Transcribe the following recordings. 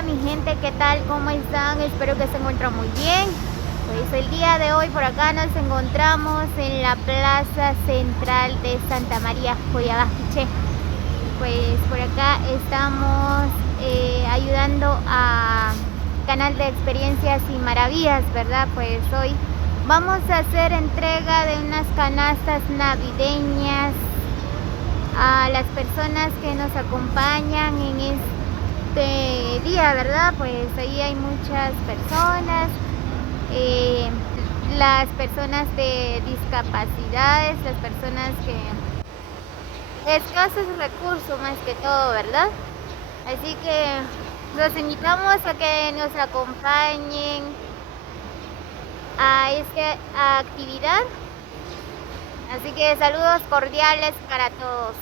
Hola mi gente, ¿qué tal? ¿Cómo están? Espero que se encuentren muy bien. Pues el día de hoy por acá nos encontramos en la plaza central de Santa María, Coyhaique. Pues por acá estamos ayudando a Canal de Experiencias y Maravillas, ¿verdad? Pues hoy vamos a hacer entrega de unas canastas navideñas a las personas que nos acompañan en este día, ¿verdad? Pues ahí hay muchas personas, las personas de discapacidades, las personas que escasos recursos más que todo, ¿verdad? Así que los invitamos a que nos acompañen a esta actividad. Así que saludos cordiales para todos.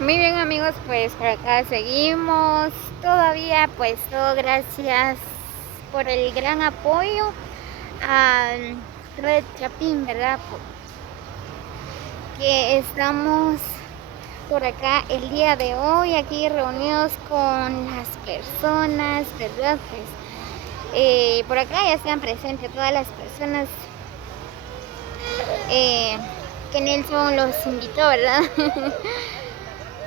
Muy bien amigos, pues por acá seguimos todavía, pues todo gracias por el gran apoyo a Red Chapín, ¿verdad? Que estamos por acá el día de hoy aquí reunidos con las personas, ¿verdad? Pues por acá ya están presentes todas las personas que Nelson los invitó, ¿verdad?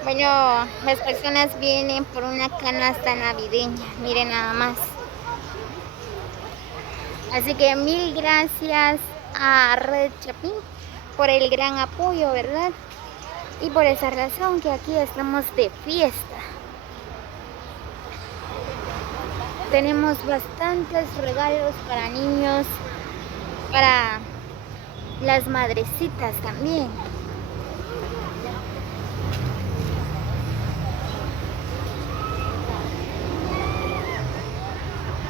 Bueno, las personas vienen por una canasta navideña, miren nada más. Así que mil gracias a Red Chapín por el gran apoyo, ¿verdad? Y por esa razón que aquí estamos de fiesta. Tenemos bastantes regalos para niños, para las madrecitas también.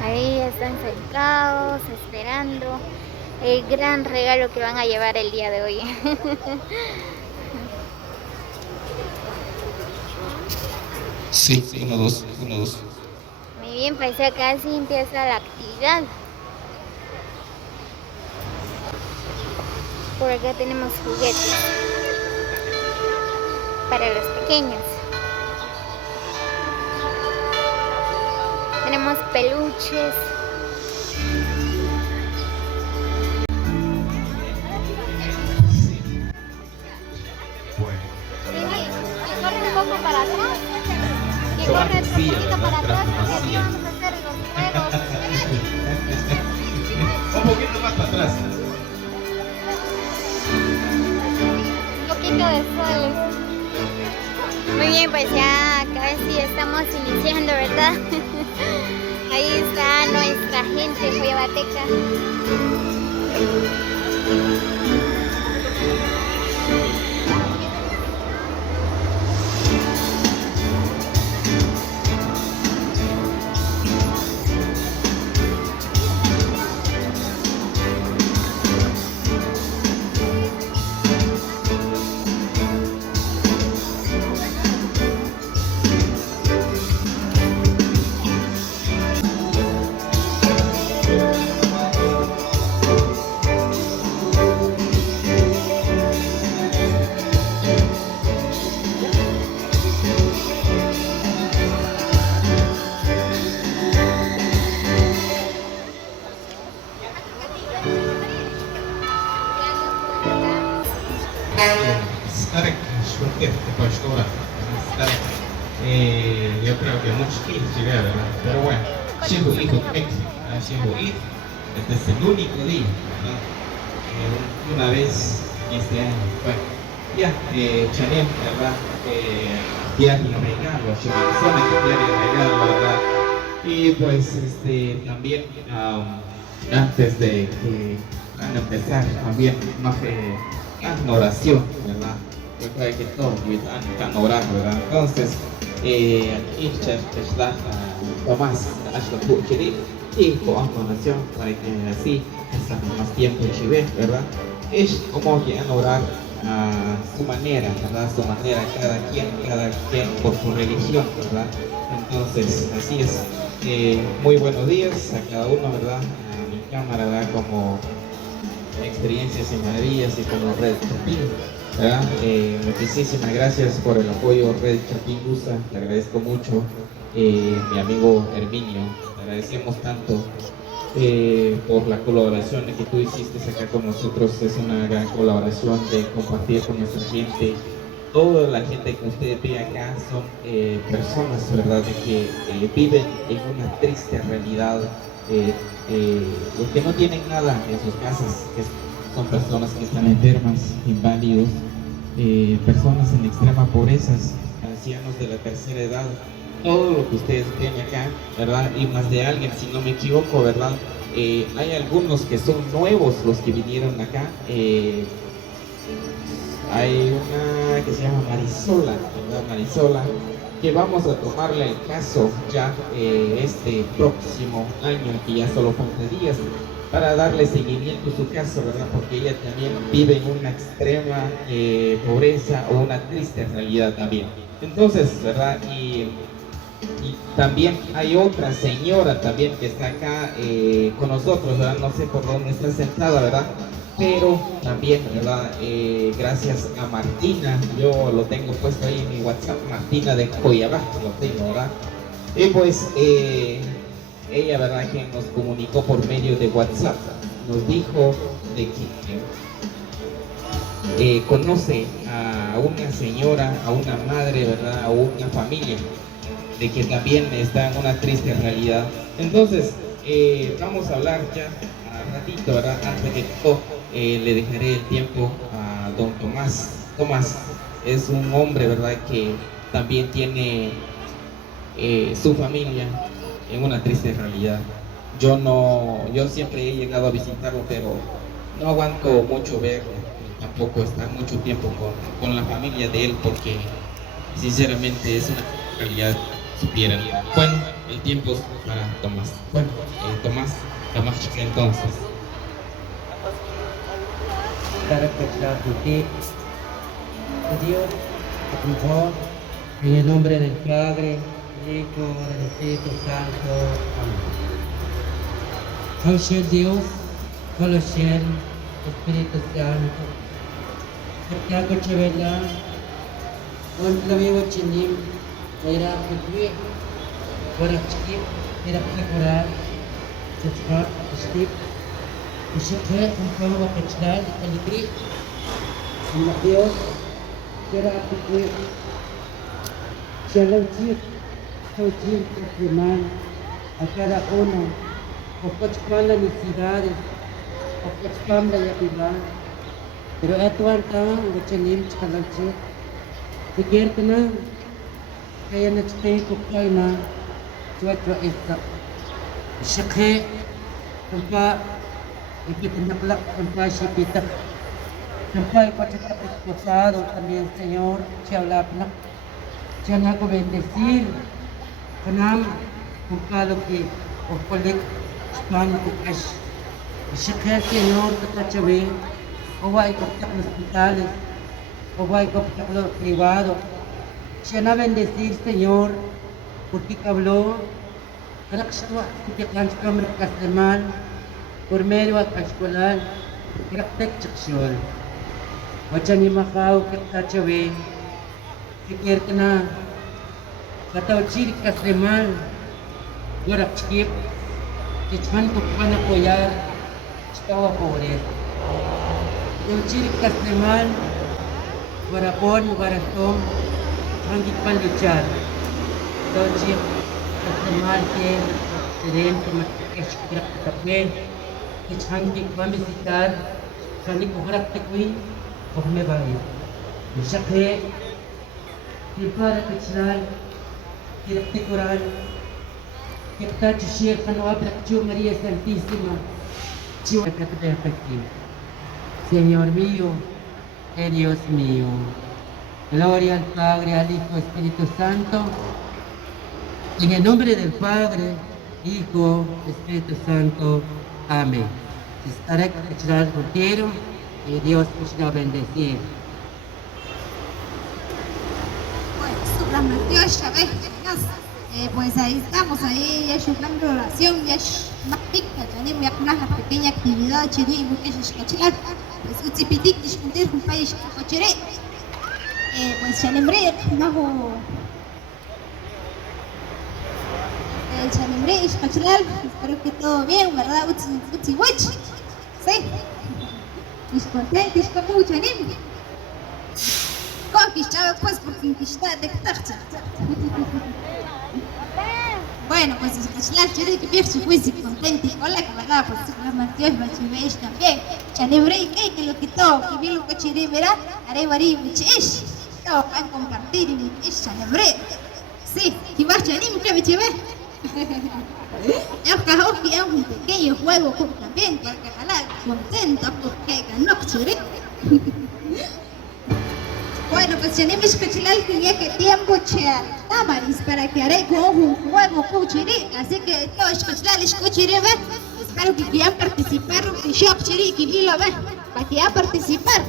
Ahí están sentados esperando el gran regalo que van a llevar el día de hoy. Sí, 1, 2, 1, 2. Muy bien, pues ya casi empieza la actividad. Por acá tenemos juguetes para los pequeños. Tenemos peluches. Corre un poco para atrás. Que corre un poquito para atrás porque aquí vamos a hacer los juegos. Un poquito más para atrás. Un poquito de sol. Muy bien, pues ya casi estamos iniciando, ¿verdad? Ahí está nuestra gente coyabateca. Starek Schwartz, pastora. Yo creo que muchos kilos llegué, ¿verdad? Pero bueno, siempre hijo siempre ir. Este es el único día, ¿verdad? Una vez este año. Bueno, ya, Chanel, ¿verdad? Diario regalo, solamente diario regalo, ¿verdad? Y pues también antes de que empezar también más una oración, ¿verdad? Yo creo que todos están orando, ¿verdad? Entonces, aquí está Tomás, y con oración para que así estamos más tiempo en Chile, ¿verdad? Es como que orar a su manera, ¿verdad? Su manera, cada quien por su religión, ¿verdad? Entonces, así es. muy buenos días a cada uno, ¿verdad? A mi cámara, ¿verdad? Como Experiencias y Maravillas y como Red Chapín, ¿verdad? Muchísimas gracias por el apoyo, Red Chapín USA, le agradezco mucho. Mi amigo Herminio, te agradecemos tanto por la colaboración que tú hiciste acá con nosotros. Es una gran colaboración de compartir con nuestra gente. Toda la gente que ustedes ven acá son personas, ¿verdad?, de que viven en una triste realidad, los que no tienen nada en sus casas, que son personas que están enfermas, inválidos, personas en extrema pobreza, ancianos de la tercera edad. Todo lo que ustedes ven acá, ¿verdad? Y más de alguien, si no me equivoco, ¿verdad? Hay algunos que son nuevos los que vinieron acá. Hay una que se llama Marisola, ¿verdad? Marisola, que vamos a tomarle el caso ya este próximo año, que ya solo falta días, para darle seguimiento a su caso, ¿verdad? Porque ella también vive en una extrema pobreza o una triste realidad también. Entonces, ¿verdad? Y también hay otra señora también que está acá con nosotros, ¿verdad? No sé por dónde está sentada, ¿verdad? Pero también, ¿verdad? Gracias a Martina, yo lo tengo puesto ahí en mi WhatsApp, Martina de Coyabá, lo tengo, ¿verdad? Y pues ella, ¿verdad?, que nos comunicó por medio de WhatsApp, nos dijo de que conoce a una señora, a una madre, ¿verdad?, a una familia, de que también está en una triste realidad. Entonces, vamos a hablar ya a ratito, ¿verdad? Antes que todo, le dejaré el tiempo a don Tomás. Tomás es un hombre, ¿verdad?, que también tiene su familia en una triste realidad. Yo siempre he llegado a visitarlo, pero no aguanto mucho verlo, tampoco estar mucho tiempo con la familia de él, porque sinceramente es una realidad supieran. Bueno, el tiempo es para Tomás. Bueno, Tomás entonces. Para escuchar ti, Dios, en el nombre del Padre, del Hijo, del Espíritu Santo. Amén. Al Dios, con los cielos, Espíritu Santo, porque hago chévere, con la vivo chinim, era putri, para chiquip, era preparar, cepat, stip, Isikhe, ang pangwakitslan, aligri, ang Diyos, kira putri, siya lang siya, Saudil Kriman, akara uno, opachpan la necesidades, opachpan la yapiban, pero ito ang tawang, ang chanim, tsakalang siya, sigir ka na, kaya nagstay ko kayo na, tuwa-tuwa ito, Isikhe, kumpa, ipitinaklak, kumpa siya pitak, kumpa ipachitak esposado también, Señor, siya ulapnak, siya na ko bendecir, kanam, kumpa lo que okolik, Spano ko ash, Isikhe, Señor, katachawi, owa ikapitak ng hospitales, owa ikapitak lo privado, siya na bendecir, Señor, porque habló, karakstwa, kutikan sa kamar kasaman, por medio at escolar, karaktek seksyon. Wajan ni Macau katachawi, pikir ka na, kataw chiri kasaman, gorak skip, kichan ko pa na koyar, stawa pore. Kataw chiri kasaman, warapon, waratom, hangit pan luchar. Kataw chiri kasaman ke, seren kumakashkirak katapwe, kichan di kami visitar, kani kuharak tekwi, kohme bayi. Misakhe, Tipara kichan, kirak tekuran, kita cishir kanu abrak chu María Santísima, chu katapwe efectivo. Señor mío, Dios mío, gloria al Padre, al Hijo, Espíritu Santo, en el nombre del Padre, Hijo, Espíritu Santo. Amén. Estaré contigo y Dios os va a bendecir. Bueno, su la metió esta vez. Pues ahí estamos, ahí ya es un plan de oración, ya es más pica, tenemos ya una pequeña actividad, chiri, porque es cochilar, pues utipitik, discutir con país cochire, pues chanembre, bajo el chanembre, es cochilar, espero que todo bien, ¿verdad? Utsi wach, sí, discontentos, como chanem, con que estaba pues porque está de tarta. Bueno, pues la chile que pierde su juicio contento y con la que verdad, pues la mantiene va a ver también. Chanebre que lo que todo, que bien lo que chile verá, haré varí muchis. Todo para compartir y es chanebre. Sí, que va chanim que me chive. Es que es un pequeño juego también, porque ojalá contento porque ganó chile. Bueno, pues tenemos que chilar que tiempo chear tamaris para que haré con un juego cuchiri, así que todos los cuchiri espero que quieran participar, que yo chiri que vi lo ve, para que a participar.